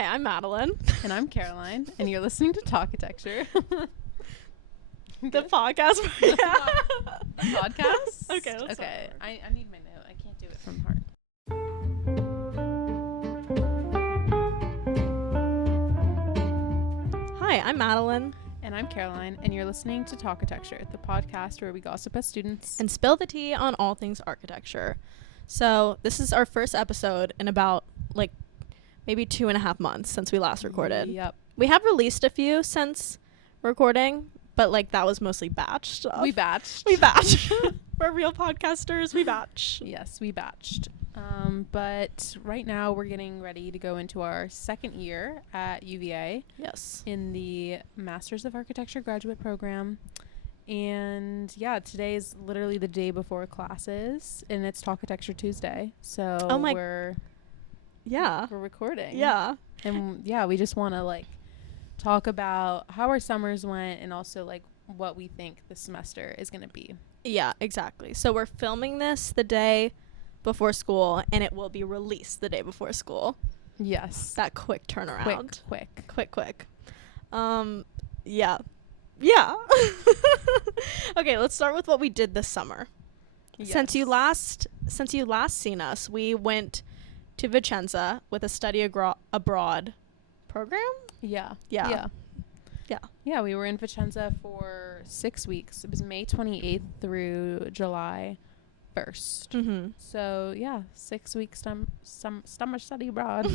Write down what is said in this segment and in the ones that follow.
Hi, I'm Madeline. And I'm Caroline, and you're listening to Talkitecture. The podcast. The podcast? Okay, let's start. I need my note. I can't do it from heart. Hi, I'm Madeline. And I'm Caroline, and you're listening to Talkitecture, the podcast where we gossip as students. And spill the tea on all things architecture. So this is our first episode in about, maybe 2.5 months since we last recorded. Yep. We have released a few since recording, but, that was mostly batch stuff. We batched. We're real podcasters. We batch. Yes, we batched. But right now we're getting ready to go into our second year at UVA. Yes. In the Masters of Architecture graduate program. And yeah, today is literally the day before classes, and it's Talkitecture Tuesday. So we're recording. Yeah. And yeah, we just want to talk about how our summers went and also what we think the semester is going to be. Yeah, exactly. So we're filming this the day before school, and it will be released the day before school. Yes. That quick turnaround. Quick. Yeah. Okay, let's start with what we did this summer. Yes. Since you last seen us, we went to Vicenza with a study abroad program. Yeah, we were in Vicenza for 6 weeks. It was May 28th through July 1st. Mm-hmm. So yeah, 6 weeks summer study abroad.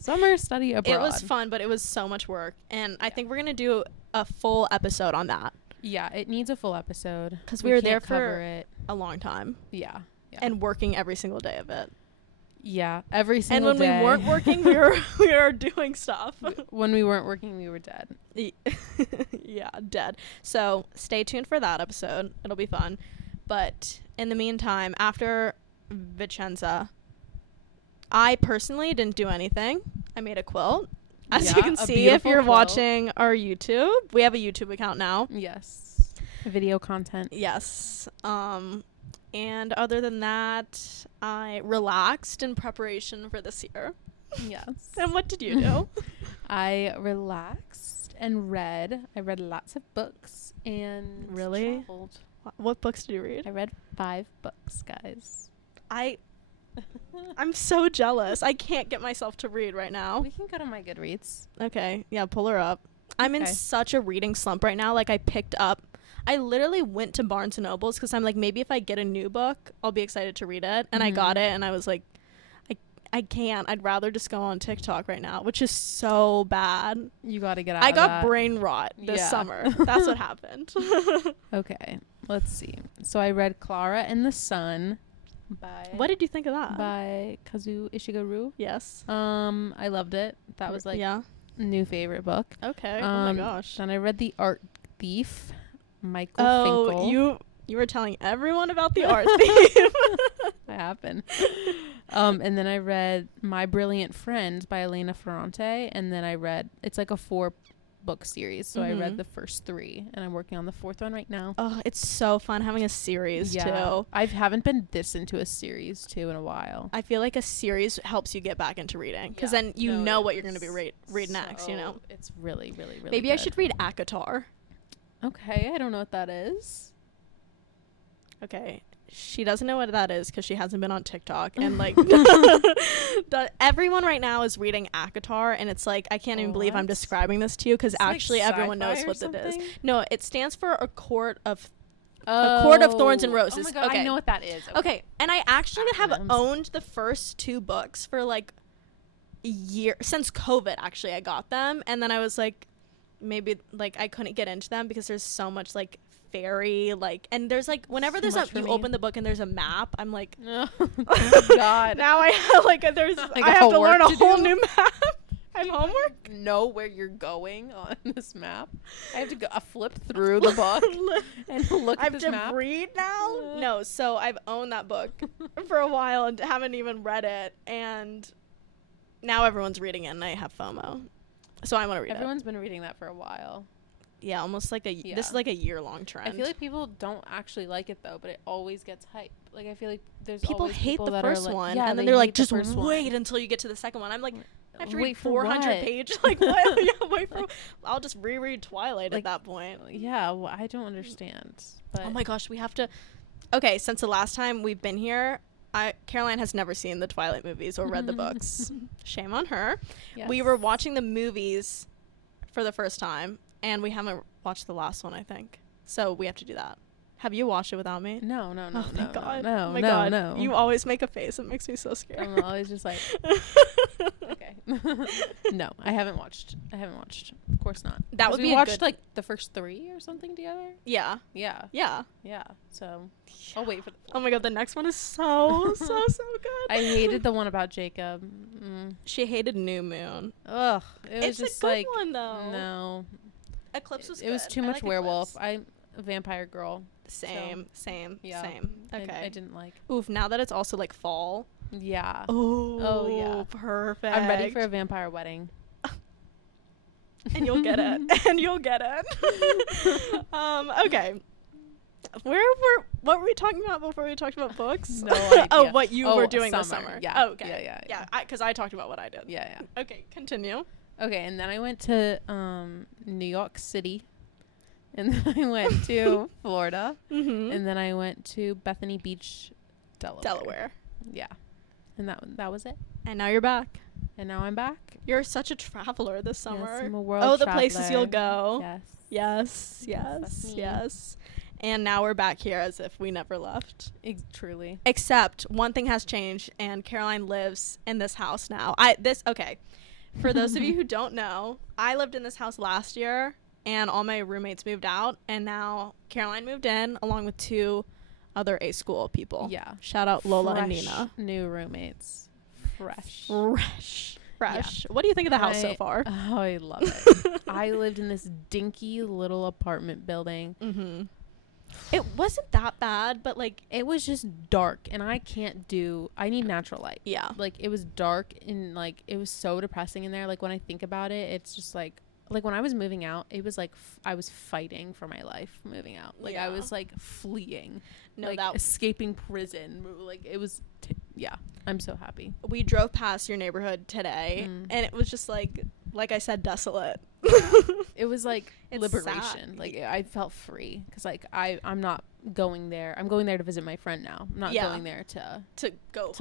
Summer study abroad. It was fun, but it was so much work, and I think we're gonna do a full episode on that. Yeah, it needs a full episode because we were there for a long time. Yeah. And working every single day of it. Yeah, every single day. And when we weren't working, we were doing stuff. When we weren't working, we were dead. Yeah, dead. So stay tuned for that episode. It'll be fun. But in the meantime, after Vicenza, I personally didn't do anything. I made a quilt. As you can see, if you're watching our YouTube, we have a YouTube account now. Yes. Video content. Yes. And other than that, I relaxed in preparation for this year. Yes. And what did you do? I relaxed and read. I read lots of books and traveled. What books did you read? I read 5 books, guys. I'm so jealous. I can't get myself to read right now. We can go to my Goodreads. Okay. Yeah, pull her up. I'm in such a reading slump right now. I literally went to Barnes & Noble's because I'm maybe if I get a new book, I'll be excited to read it. And I got it, and I was like, I can't. I'd rather just go on TikTok right now, which is so bad. You got to get out of that. I got brain brain rot this summer. That's what happened. Okay. Let's see. So I read Clara and the Sun. What did you think of that? By Kazuo Ishiguro. Yes. I loved it. That was new favorite book. Okay. Oh my gosh. Then I read The Art Thief, Michael Finkel. Oh, you were telling everyone about The Art Thief. I happened. And then I read My Brilliant Friend by Elena Ferrante, and then I read it's a 4-book series, so I read the first 3, and I'm working on the 4th one right now. Oh, it's so fun having a series too. I haven't been this into a series too in a while. I feel like a series helps you get back into reading because then you know what you're going to be read next. It's really, really, really. Maybe good. I should read ACOTAR. Okay, I don't know what that is. Okay. She doesn't know what that is because she hasn't been on TikTok. And, everyone right now is reading ACOTAR. And it's I can't even believe I'm describing this to you because actually everyone knows what it is. No, it stands for a court of thorns and roses. Oh, my God, okay. I know what that is. Okay. And I actually have owned the first 2 books for, a year. Since COVID, actually, I got them. And then I was maybe, I couldn't get into them because there's so much, fairy and there's whenever there's you open the book and there's a map, I'm oh God. Now I have I have to learn a whole new map. I have homework. Know where you're going on this map. I have to go flip through the book and look at this map. I have to read now. No, so I've owned that book for a while and haven't even read it, and now everyone's reading it and I have FOMO, so I want to read Everyone's been reading that for a while. Yeah, almost this is a year-long trend. I feel like people don't actually like it though, but it always gets hype. I feel like there's people always hate people the that first are one, and then they're just wait until you get to the second one. I'm I have to read 400 pages. Like, what? Yeah, wait for. I'll just reread Twilight at that point. Yeah, well, I don't understand. But oh my gosh, we have to. Okay, since the last time we've been here, Caroline has never seen the Twilight movies or read the books. Shame on her. Yes. We were watching the movies for the first time, and we haven't watched the last one, I think. So we have to do that. Have you watched it without me? No. Oh, thank God. No, oh my God. No. You always make a face. It makes me so scared. I'm always just like, okay. No, I haven't watched. Of course not. That would be we watched like the first 3 or something together. Yeah. So I'll wait for the 4th. Oh my God, the next one is so good. I hated the one about Jacob. She hated New Moon. Ugh, it's just a good one though. No, Eclipse was good. It was too much werewolf. I'm a vampire girl. Same. Okay. I didn't like. Oof, now that it's also like fall. Yeah. Oh yeah. Perfect. I'm ready for a vampire wedding. And you'll get it. Okay. What were we talking about before we talked about books? No idea. Oh, what you were doing this summer. Yeah. Oh, okay. Yeah. Because I talked about what I did. Yeah. Okay, continue. Okay, and then I went to New York City. And then I went to Florida. And then I went to Bethany Beach, Delaware. Yeah. And that was it. And now you're back. And now I'm back. You're such a traveler this summer. Yes, I'm a world the places you'll go. Yes. And now we're back here as if we never left. Truly. Except one thing has changed, and Caroline lives in this house now. Okay. For those of you who don't know, I lived in this house last year, and all my roommates moved out, and now Caroline moved in along with 2 other A school people. Yeah. Shout out Lola and Nina. New roommates. Fresh. Yeah. What do you think of the house so far? Oh, I love it. I lived in this dinky little apartment building. It wasn't that bad, but like it was just dark, and I need natural light. Yeah. Like it was dark, and like it was so depressing in there. Like when I think about it, it's just like when I was moving out, it was like I was fighting for my life moving out. Like I was like fleeing, escaping prison. Like it was, I'm so happy. We drove past your neighborhood today, and it was just like I said, desolate. It was like liberation. Sad. Like I felt free because like I'm not going there. I'm going there to visit my friend now. I'm not going there to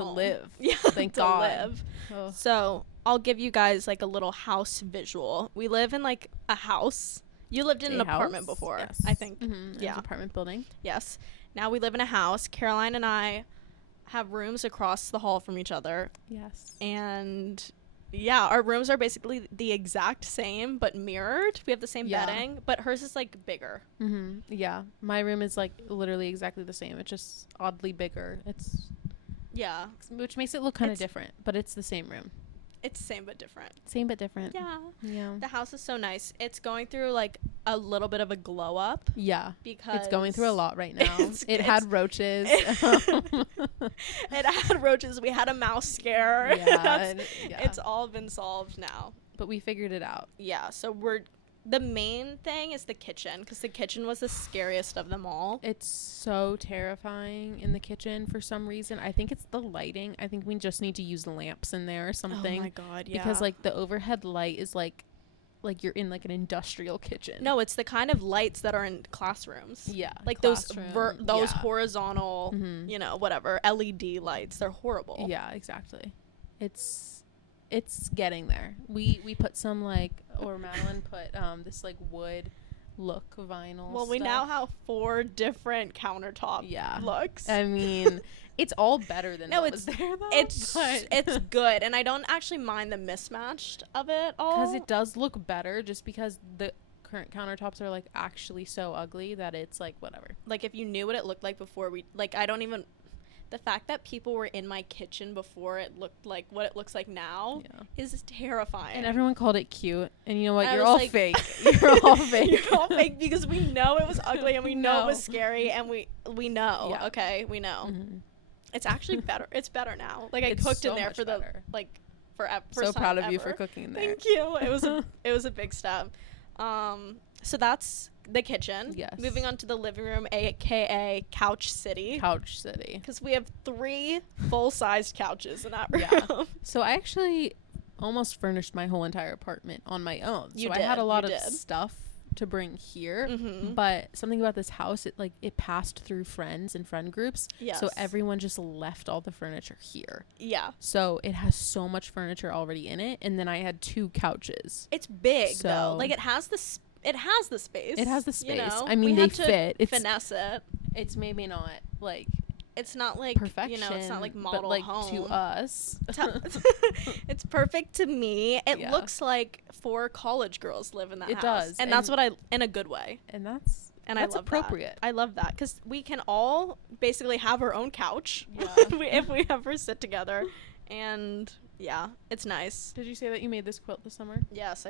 live. Yeah, thank God. Live. Oh. So I'll give you guys like a little house visual. We live in like a house. You lived in an apartment before, yes. I think. Yeah, apartment building. Yes. Now we live in a house. Caroline and I have rooms across the hall from each other. Yes. And yeah, our rooms are basically the exact same but mirrored. We have the same bedding, but hers is like bigger. Yeah, my room is like literally exactly the same. It's just oddly bigger. Which makes it look kind of different, but it's the same room. It's same but different. Yeah. The house is so nice. It's going through like a little bit of a glow up. Yeah. Because it's going through a lot right now. It had roaches. It had roaches. We had a mouse scare. Yeah. It's all been solved now. But we figured it out. Yeah. So the main thing is the kitchen, because the kitchen was the scariest of them all. It's so terrifying in the kitchen for some reason. I think it's the lighting. I think we just need to use lamps in there or something. Oh my God, yeah. Because like the overhead light is like you're in like an industrial kitchen. No, it's the kind of lights that are in classrooms. Yeah. Like those horizontal, whatever, LED lights. They're horrible. Yeah, exactly. It's getting there. We put some Madeline put this like wood look vinyl. Well, we now have 4 different countertop looks. I mean, it's all better than what was there though. It's good, and I don't actually mind the mismatched of it all. Because it does look better, just because the current countertops are like actually so ugly that it's like whatever. Like if you knew what it looked like before I don't even. The fact that people were in my kitchen before it looked like what it looks like now is terrifying. And everyone called it cute. And you know what? You're all fake. You're all fake. You're all fake because we know it was ugly and we know it was scary and we know. Yeah. Okay, we know. It's actually better. It's better now. Like I cooked in there for forever. So proud of you for cooking in there. Thank you. It was a big step. So that's the kitchen. Yes. Moving on to the living room, aka Couch City. Couch City. Because we have 3 full-sized couches in that room. Yeah. So I actually almost furnished my whole entire apartment on my own. I had a lot of stuff to bring here, but something about this house, it passed through friends and friend groups. Yes. So everyone just left all the furniture here. Yeah. So it has so much furniture already in it, and then I had 2 couches. It's big though. Like it has the space. It has the space. You know? I mean, they fit. It's finesse it. It's maybe not like. It's not like perfection. You know, it's not like model but like home to us. It's perfect to me. It looks like 4 college girls live in that house. It does, and that's what I in a good way. And that's I love appropriate. I love that because we can all basically have our own couch if we ever sit together, and yeah, it's nice. Did you say that you made this quilt this summer? Yes,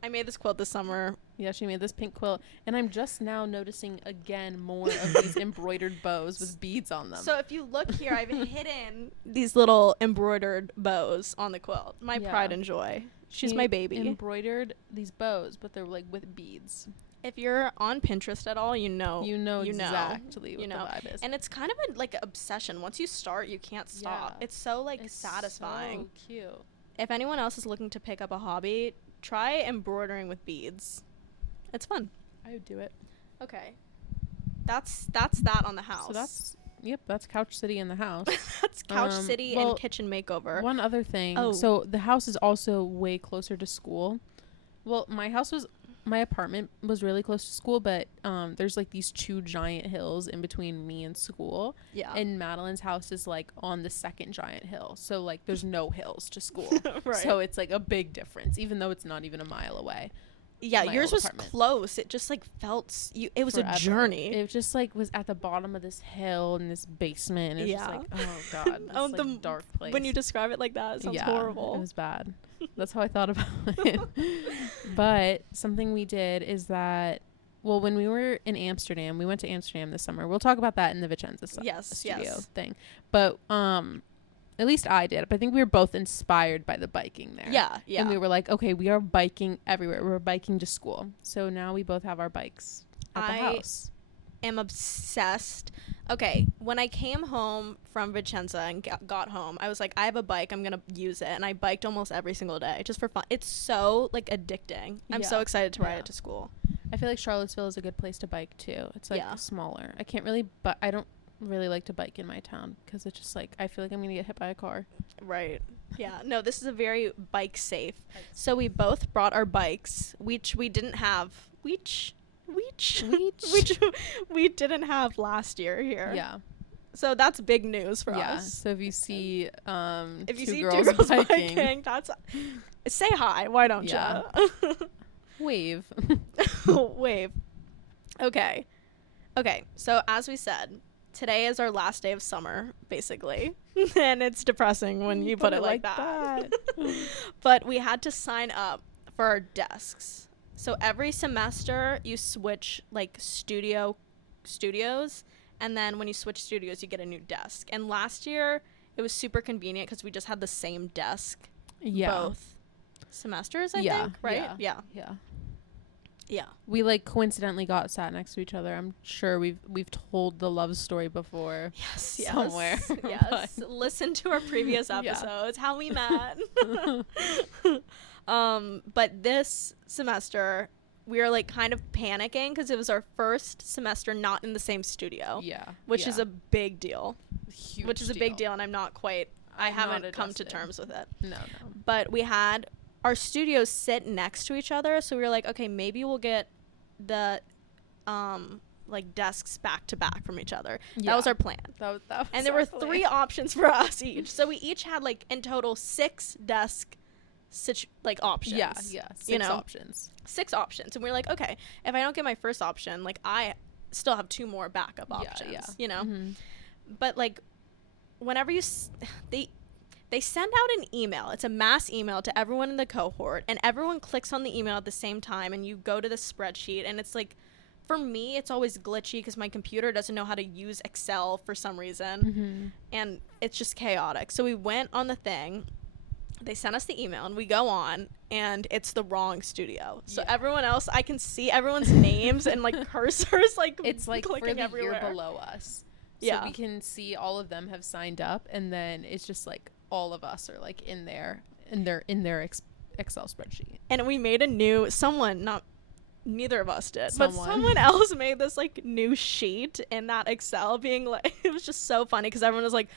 I made this quilt this summer. Yeah, she made this pink quilt, and I'm just now noticing again more of these embroidered bows with beads on them. So if you look here, I've hidden these little embroidered bows on the quilt. My pride and joy. She's my baby. Embroidered these bows, but they're like with beads. If you're on Pinterest at all, you know exactly what the vibe is. And it's kind of an obsession. Once you start, you can't stop. It's so satisfying. So cute. If anyone else is looking to pick up a hobby, try embroidering with beads. It's fun. I would do it. Okay. That's that on the house. So that's Couch City in the house. That's Couch City and kitchen makeover. One other thing. Oh. So the house is also way closer to school. Well, my apartment was really close to school, but there's like these 2 giant hills in between me and school. Yeah. And Madeline's house is like on the second giant hill. So like there's no hills to school. Right. So it's like a big difference, even though it's not even a mile away. Yeah, yours was close. It just like felt it was forever. A journey. It just like was at the bottom of this hill in this basement. And it's just like, oh god, this like dark place. When you describe it like that, it sounds horrible. It was bad. That's how I thought about it. But something we did is that, well, when we were in Amsterdam, we went to Amsterdam this summer. We'll talk about that in the Vicenza studio thing. But at least I did. But I think we were both inspired by the biking there. Yeah, yeah. And we were like, okay, we are biking everywhere. We're biking to school. So now we both have our bikes at the house. Am obsessed. Okay, when I came home from Vicenza and got home, I was like, I have a bike. I'm going to use it. And I biked almost every single day just for fun. It's so like addicting. I'm so excited to ride it to school. I feel like Charlottesville is a good place to bike too. It's like smaller. I can't really, but I don't really like to bike in my town because it's just like I feel like I'm gonna get hit by a car. Right. Yeah. No, this is a very bike safe. So we both brought our bikes, which we didn't have. Which we didn't have last year here. Yeah. So that's big news for us. So if you see two girls biking, that's say hi. Why don't you? Wave. Wave. Okay. So as we said, today is our last day of summer, basically. And it's depressing when you put it like that. But we had to sign up for our desks. So every semester you switch like studios, and then when you switch studios you get a new desk. And last year it was super convenient because we just had the same desk both semesters, I think, right? Yeah. We like coincidentally got sat next to each other. I'm sure we've told the love story before. Yes. Somewhere. Yes. Listen to our previous episodes, how we met. But this semester we were like kind of panicking because it was our first semester not in the same studio. Yeah. Which is a big deal. Huge a big deal, and I haven't come to terms with it. No. But we had our studios sit next to each other, so we were like, okay, maybe we'll get the like desks back to back from each other. That was our plan. That was and there were 3 options for us each, so we each had like in total 6 desk options. Yeah. 6 options. 6 options, and we were like, okay, if I don't get my first option, like I still have 2 more backup options. You know. Mm-hmm. But like whenever they send out an email. It's a mass email to everyone in the cohort, and everyone clicks on the email at the same time, and you go to the spreadsheet, and it's like, for me, it's always glitchy because my computer doesn't know how to use Excel for some reason, and it's just chaotic. So we went on the thing. They sent us the email, and we go on, and it's the wrong studio. So everyone else, I can see everyone's names and like cursors, like it's like clicking for the everywhere. Year below us. So we can see all of them have signed up, and then it's just like all of us are like in there, in their Excel spreadsheet. And we made a new neither of us did, but someone else made this like new sheet in that Excel, being like, it was just so funny because everyone was like,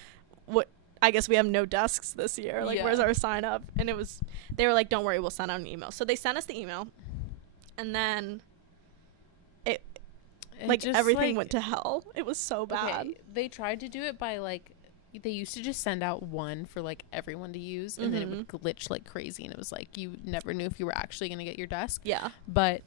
what, I guess we have no desks this year, like where's our sign up? And they were like, don't worry, we'll send out an email. So they sent us the email, and then it like everything went to hell. It was so bad. Okay, they tried to do it by like, they used to just send out one for like everyone to use, and then it would glitch like crazy, and it was like you never knew if you were actually going to get your desk. Yeah. But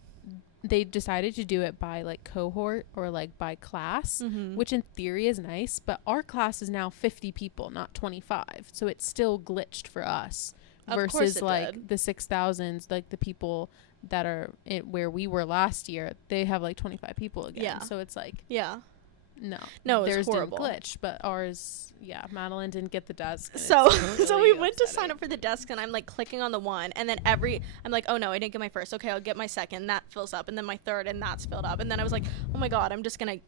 they decided to do it by like cohort or like by class, which in theory is nice, but our class is now 50 people, not 25, so it still glitched for us. Versus like the 6,000s, like the people that are where we were last year, they have like 25 people again. Yeah. So it's like, no, theirs horrible. Didn't glitch, but ours, Madeline didn't get the desk. So we went to sign up for the desk, and I'm like clicking on the one, and then I'm like, oh no, I didn't get my first. Okay, I'll get my second. That fills up, and then my third, and that's filled up. And then I was like, oh my god, I'm just gonna.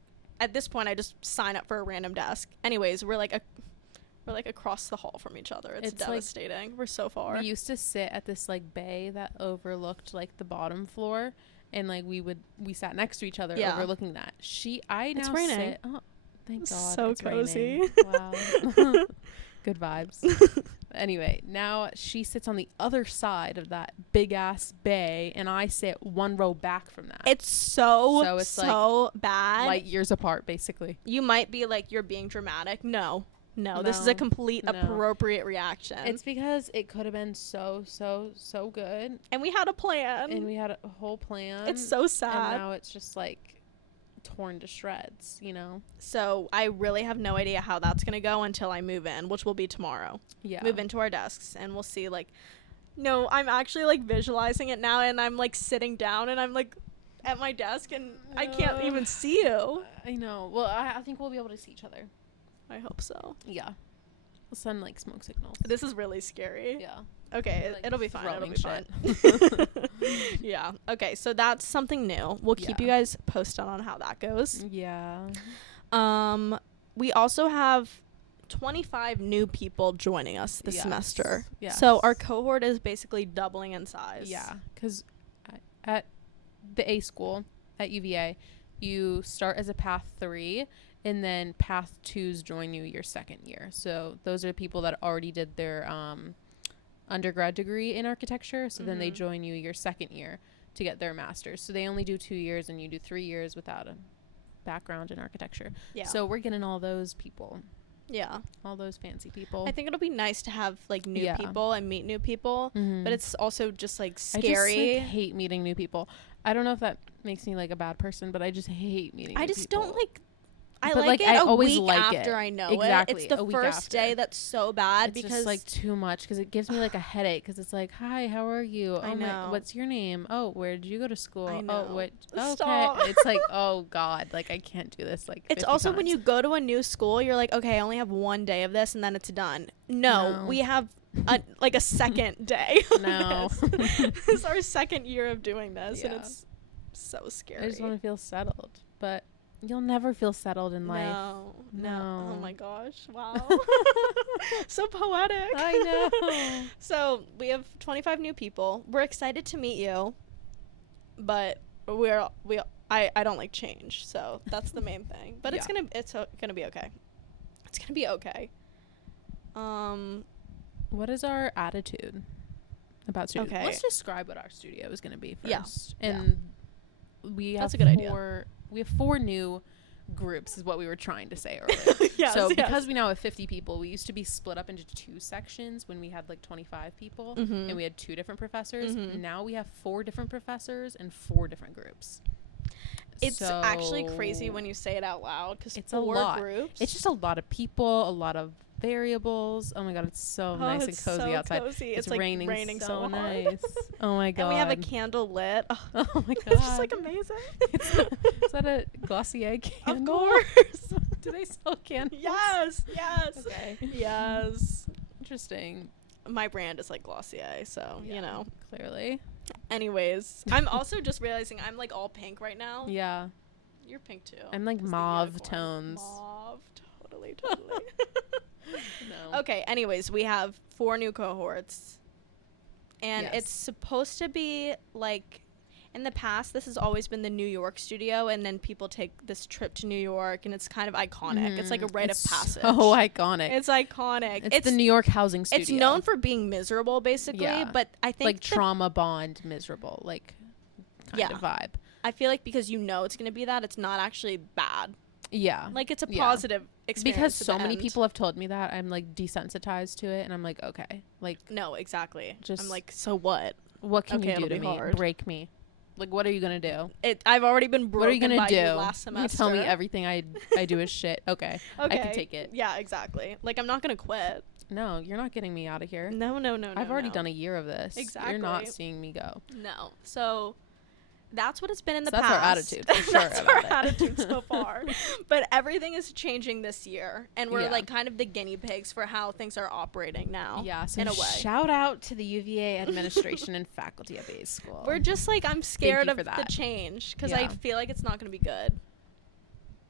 At this point, I just sign up for a random desk. Anyways, we're like across the hall from each other. It's devastating. Like, we're so far. We used to sit at this like bay that overlooked like the bottom floor. And like we sat next to each other overlooking that. It's raining. Oh, thank God. So it's cozy. Raining. Wow. Good vibes. Anyway, now she sits on the other side of that big ass bay, and I sit one row back from that. It's so like bad. Light years apart, basically. You might be like, you're being dramatic. No, this is a complete appropriate reaction. It's because it could have been so good. And we had a plan. And we had a whole plan. It's so sad. And now it's just like torn to shreds, you know? So I really have no idea how that's going to go until I move in, which will be tomorrow. Yeah. Move into our desks, and we'll see. Like, no, I'm actually like visualizing it now, and I'm like sitting down, and I'm like at my desk, and I can't even see you. I know. Well, I think we'll be able to see each other. I hope so. Yeah. We'll send like smoke signals. This is really scary. Yeah. Okay, like it'll be fine. It'll be shit. fine. Yeah. Okay, so that's something new. We'll keep you guys posted on how that goes. Yeah. We also have 25 new people joining us this semester. Yeah. So our cohort is basically doubling in size. Yeah, because at the A school at UVA, you start as a Path 3, and then Path 2s join you your second year. So those are people that already did their undergrad degree in architecture. So then they join you your second year to get their master's. So they only do 2 years, and you do 3 years without a background in architecture. Yeah. So we're getting all those people. Yeah. All those fancy people. I think it'll be nice to have like new people and meet new people, but it's also just like scary. I just hate meeting new people. I don't know if that makes me like a bad person, but I just hate meeting new people. I just don't like I like it a week after I know it. It's the first day that's so bad it's because just like too much, because it gives me like a headache, because it's like, hi, how are you? I know. What's your name? Oh, where did you go to school? I know. Oh, what? Stop. Okay. It's like, oh God, like I can't do this. Like it's also times. When you go to a new school, you're like, okay, I only have one day of this and then it's done. No. We have like a second day. No. It's our second year of doing this, and it's so scary. I just want to feel settled, but you'll never feel settled in life. No. Oh my gosh. Wow. So poetic. I know. So we have 25 new people. We're excited to meet you, but I don't like change, so that's the main thing. But it's gonna be okay. It's gonna be okay. What is our attitude about studio? Okay. Let's describe what our studio is gonna be first. Yeah. And we have that's a good idea. We have 4 new groups is what we were trying to say earlier. Because we now have 50 people, we used to be split up into 2 sections when we had like 25 people, and we had 2 different professors. Now we have 4 different professors and 4 different groups. It's actually crazy when you say it out loud, because it's 4 groups. It's just a lot of people, a lot of variables. Oh my God, it's so nice and cozy outside. Cozy. It's like raining so nice. hard. Oh my God. And we have a candle lit. Oh my God. It's just like amazing. Is that a Glossier candle? Of course. Do they sell candles? Yes. Okay. Yes. Interesting. My brand is like Glossier, so you know. Clearly. Anyways, I'm also just realizing I'm like all pink right now. Yeah. You're pink too. I'm like mauve tones. Mauve. Totally. No. Okay, anyways, we have 4 new cohorts. And it's supposed to be like, in the past, this has always been the New York studio, and then people take this trip to New York, and it's kind of iconic. It's like a rite of passage. So iconic. It's iconic. It's the New York housing studio. It's known for being miserable, basically, but I think like trauma bond miserable, like kind of vibe. I feel like because it's going to be that, it's not actually bad. Yeah. Like, it's a positive experience. Because so many people have told me that, I'm like desensitized to it, and I'm like, okay, like, no, exactly. I'm like, so what? What can you do to me? Break me. Like, what are you gonna do? I've already been broken. What are you gonna do? Last semester. You tell me everything I do is shit. Okay, I can take it. Yeah, exactly. Like, I'm not gonna quit. No, you're not getting me out of here. No. I've already done a year of this. Exactly. You're not seeing me go. No. So that's what it's been in the past. That's our attitude. For sure. That's our attitude so far. But everything is changing this year, and we're like kind of the guinea pigs for how things are operating now. Yeah. So in a way. Shout out to the UVA administration and faculty at Bayes School. We're just like, I'm scared of the change because I feel like it's not going to be good.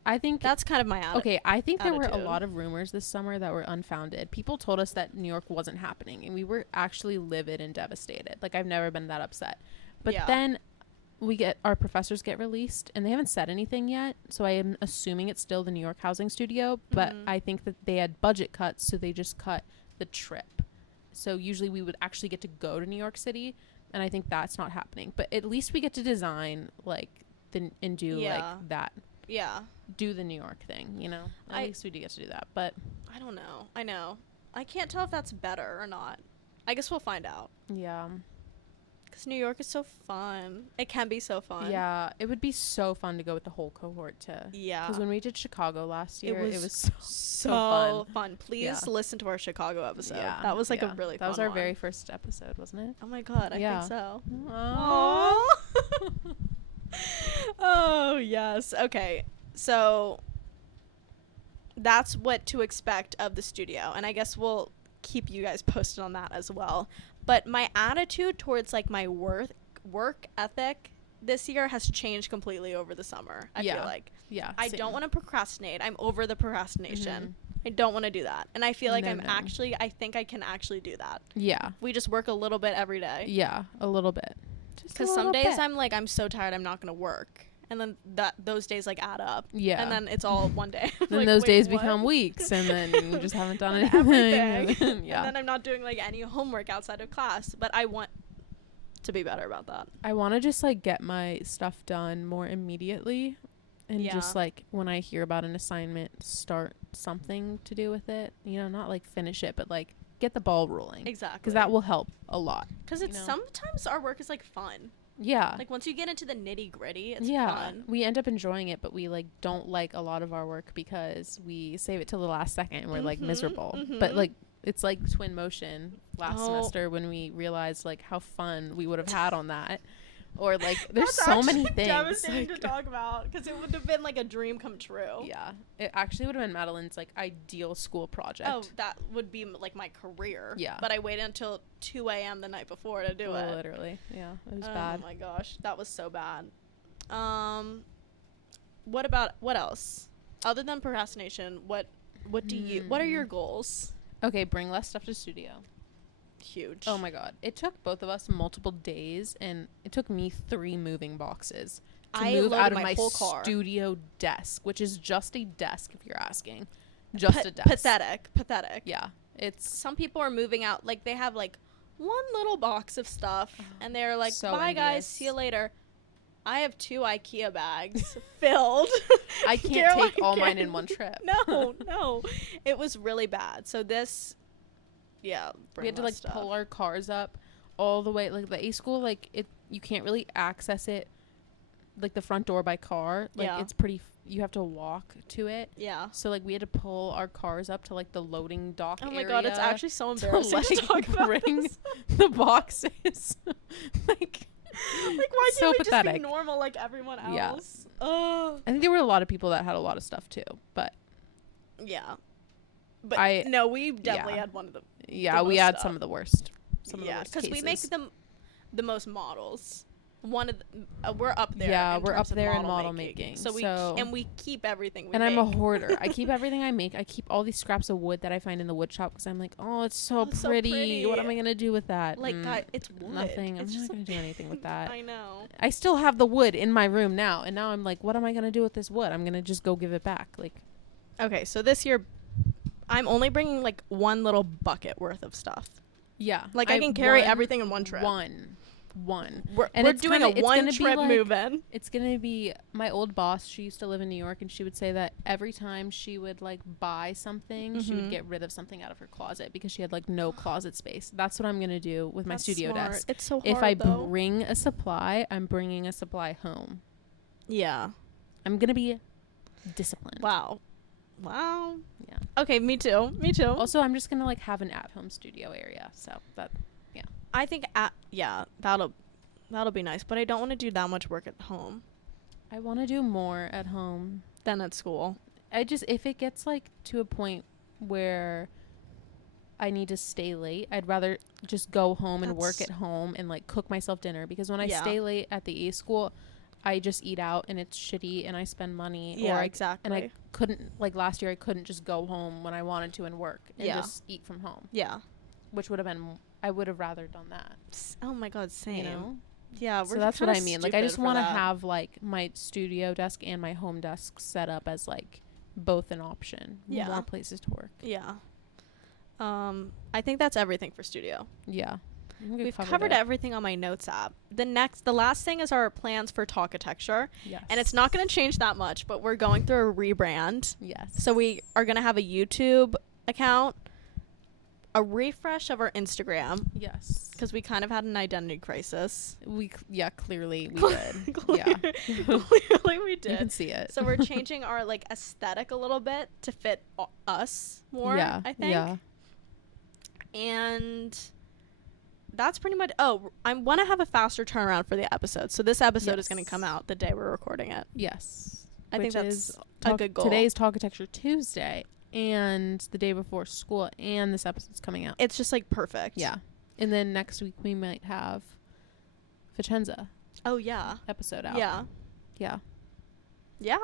I think that's kind of my attitude. Okay, I think there were a lot of rumors this summer that were unfounded. People told us that New York wasn't happening, and we were actually livid and devastated. Like, I've never been that upset. But then our professors get released, and they haven't said anything yet, so I am assuming it's still the New York housing studio, but I think that they had budget cuts, so they just cut the trip. So usually we would actually get to go to New York City, and I think that's not happening. But at least we get to design, like, and do, like, that. Yeah. Do the New York thing, you know? At least we do get to do that, but... I don't know. I know. I can't tell if that's better or not. I guess we'll find out. Yeah. Because New York is so fun. It can be so fun. Yeah. It would be so fun to go with the whole cohort to... Yeah. Because when we did Chicago last year, it was so fun. Please listen to our Chicago episode. Yeah. That was like a really fun That was our very first episode, wasn't it? Oh my God. I think so. Aww. Oh, yes. Okay. So that's what to expect of the studio. And I guess we'll keep you guys posted on that as well. But my attitude towards like my work ethic this year has changed completely over the summer. I feel like. Yeah. I don't want to procrastinate. I'm over the procrastination. I don't want to do that. And I feel like I think I can actually do that. Yeah. We just work a little bit every day. Yeah, a little bit. Because some days I'm like, I'm so tired, I'm not going to work. And then those days like add up. Yeah. And then it's all one day. Then like, those days become weeks, and then you just haven't done anything. Yeah. And then I'm not doing like any homework outside of class. But I want to be better about that. I want to just like get my stuff done more immediately. And just like when I hear about an assignment, start something to do with it. You know, not like finish it, but like get the ball rolling. Exactly. Because that will help a lot. Because it's sometimes our work is like fun. Yeah. Like once you get into the nitty gritty, it's fun. We end up enjoying it, but we like don't like a lot of our work because we save it till the last second and we're like miserable. But like it's like Twin Motion last semester when we realized like how fun we would have had on that. Or like there's so many things devastating to talk about because it would have been like a dream come true. Yeah, it actually would have been Madeline's like ideal school project. Oh, that would be like my career. Yeah, but I waited until 2 a.m. the night before to do it. Literally, yeah, it was bad. Oh my gosh, that was so bad. What else other than procrastination? What are your goals? Okay, bring less stuff to studio. Huge. Oh my God, it took both of us multiple days, and it took me 3 moving boxes to move out of my studio desk, which is just a desk if you're asking. Just a desk. Pathetic. Yeah, it's some people are moving out like they have like one little box of stuff and they're like, so bye guys, see you later. I have 2 IKEA bags filled. I can't take all mine in one trip. No, it was really bad. So this. Yeah, we had to like pull our cars up all the way. Like the A school, like you can't really access it, like the front door by car. Like it's pretty. You have to walk to it. Yeah. So like we had to pull our cars up to like the loading dock. Oh my God, it's actually so embarrassing to talk about this. The boxes. Like why can't we just be normal like everyone else? Yeah. I think there were a lot of people that had a lot of stuff too, but yeah. But we definitely had one of them. Yeah, we had some of the worst. Some of the worst because we make the most models. we're up there. Yeah, in we're up terms of there in model making. So we keep everything. And I'm a hoarder. I keep everything I make. I keep all these scraps of wood that I find in the wood shop because I'm like, oh, it's so pretty. What am I gonna do with that? Like, God, it's wood. Nothing. I'm not gonna do anything with that. I know. I still have the wood in my room now, and now I'm like, what am I gonna do with this wood? I'm gonna just go give it back. Like, okay, so this year, I'm only bringing like one little bucket worth of stuff. Yeah, like I can carry everything in one trip. We're doing a one trip move in. It's gonna be my old boss. She used to live in New York, and she would say that every time she would like buy something, she would get rid of something out of her closet because she had like no closet space. That's what I'm gonna do with my studio desk. It's so hard. If I bring a supply, I'm bringing a supply home. Yeah, I'm gonna be disciplined. Wow. Yeah. Okay, me too. Also, I'm just gonna like have an at-home studio area. So that. I think that'll be nice, but I don't want to do that much work at home. I want to do more at home than at school. If it gets like to a point where I need to stay late, I'd rather just go home and work at home and like cook myself dinner, because when I stay late at the A school, I just eat out and it's shitty and I spend money. Yeah, exactly. And I couldn't, like last year, I couldn't just go home when I wanted to and work and just eat from home. Yeah. Which would have been, I would have rather done that. Oh my God, same. You know? Yeah, so that's what I mean. Like, I just want to have like my studio desk and my home desk set up as like both an option. Yeah. More places to work. Yeah. I think that's everything for studio. Yeah. We've covered everything on my notes app. The last thing is our plans for Talkitecture. Yes. And it's not going to change that much, but we're going through a rebrand. Yes. So we are going to have a YouTube account, a refresh of our Instagram. Yes. Because we kind of had an identity crisis. Clearly we did. Clearly we did. You can see it. So we're changing our like aesthetic a little bit to fit us more, I think. Yeah. And that's pretty much. Oh, I want to have a faster turnaround for the episode. So this episode is going to come out the day we're recording it. Yes. I think that's a good goal. Today's Talkitecture Tuesday and the day before school, and this episode's coming out. It's just like perfect. Yeah. And then next week we might have Vicenza. Oh, yeah. Episode out. Yeah. Yeah. Yeah.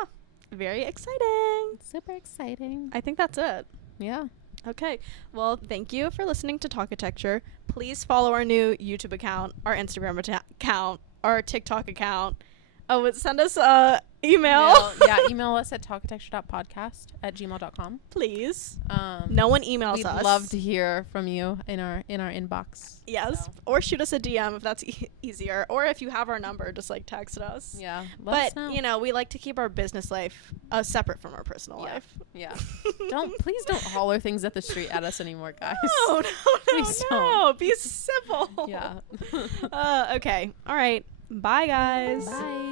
Very exciting. Super exciting. I think that's it. Yeah. Okay. Well, thank you for listening to Talkitecture. Please follow our new YouTube account, our Instagram account, our TikTok account. Oh, send us email. Email us at talkitecture.podcast@gmail.com. Please. No one emails us. We'd love to hear from you in our inbox. Yes. So. Or shoot us a DM if that's easier. Or if you have our number, just like text us. Yeah. But, you know, we like to keep our business life separate from our personal life. Yeah. Please don't holler things at the street at us anymore, guys. No. Please don't. Be civil. Yeah. Okay. All right. Bye, guys. Bye.